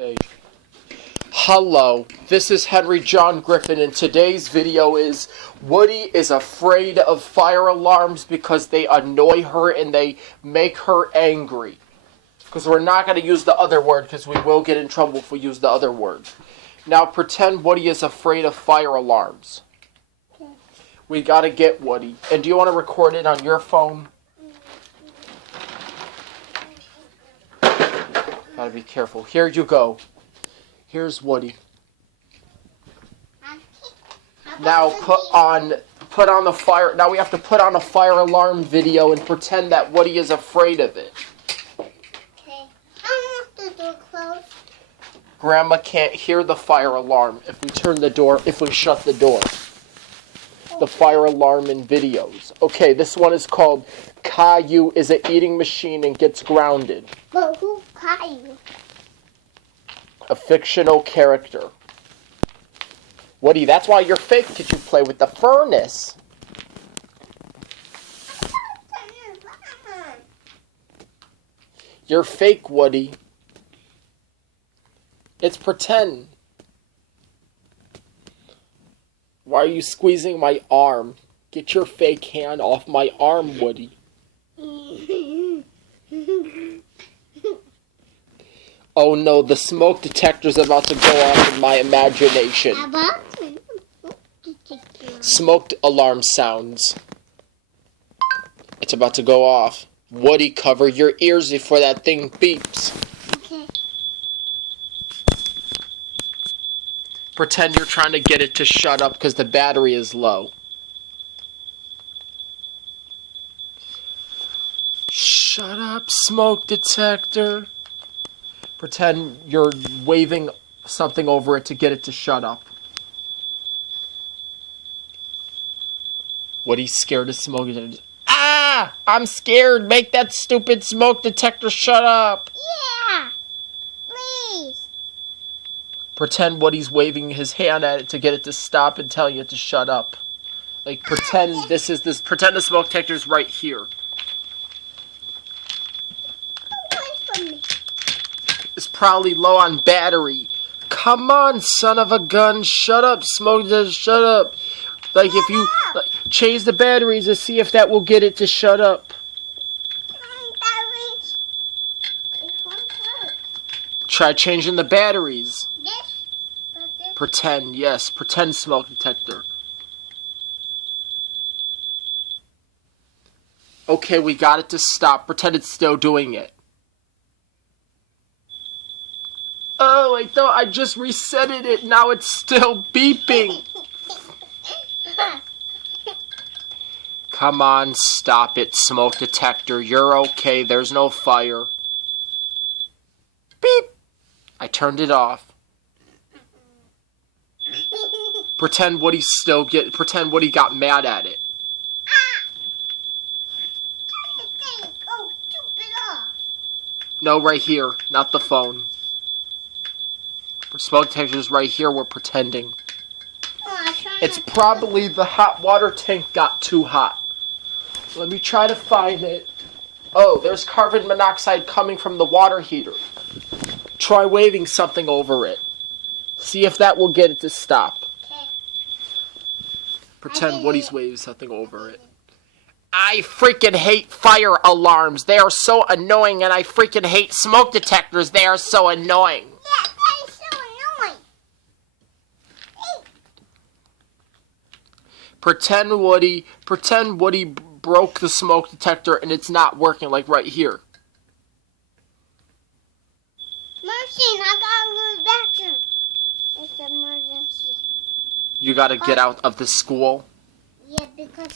Okay. Hello, this is Henry John Griffin, and today's video is Woody is afraid of fire alarms because they annoy her and they make her angry. Because we're not going to use the other word because we will get in trouble if we use the other word. Now pretend Woody is afraid of fire alarms. Okay. We got to get Woody. And do you want to record it on your phone? Gotta be careful. Here you go. Here's Woody. Now put on the fire. Now we have to put on a fire alarm video and pretend that Woody is afraid of it. Okay. I want the door closed. Grandma can't hear the fire alarm if we shut the door. The fire alarm in videos. Okay, this one is called Caillou is an eating machine and gets grounded. But who's Caillou? A fictional character. Woody, that's why you're fake, because you play with the furnace. You're fake, Woody. It's pretend. Why are you squeezing my arm? Get your fake hand off my arm, Woody. Oh no, the smoke detector's about to go off in my imagination. Smoke alarm sounds. It's about to go off. Woody, cover your ears before that thing beeps. Okay. Pretend you're trying to get it to shut up because the battery is low. Shut up, smoke detector. Pretend you're waving something over it to get it to shut up. Woody's scared of smoke detectors. Ah! I'm scared. Make that stupid smoke detector shut up. Yeah. Please. Pretend Woody's waving his hand at it to get it to stop and telling it to shut up. Like pretend pretend the smoke detector's right here. It's probably low on battery. Come on, son of a gun. Shut up, smoke detector, shut up. Like if you change the batteries to see if that will get it to shut up. Try changing the batteries. Pretend, yes. Pretend smoke detector. Okay, we got it to stop. Pretend it's still doing it. Oh, I thought I just resetted it. Now it's still beeping. Come on, stop it, smoke detector. You're okay. There's no fire. Beep. I turned it off. Pretend Woody got mad at it. No, right here, not the phone. Smoke detector's right here. We're pretending. It's probably the hot water tank got too hot. Let me try to find it. Oh, there's carbon monoxide coming from the water heater. Try waving something over it. See if that will get it to stop. Okay. Pretend Woody's waving something over it. I freaking hate fire alarms. They are so annoying, and I freaking hate smoke detectors. They are so annoying. Yeah, they're so annoying. Pretend Woody broke the smoke detector and it's not working, like right here. Mercy, I gotta go to the bathroom. It's an emergency. You gotta get out of the school. Yeah, because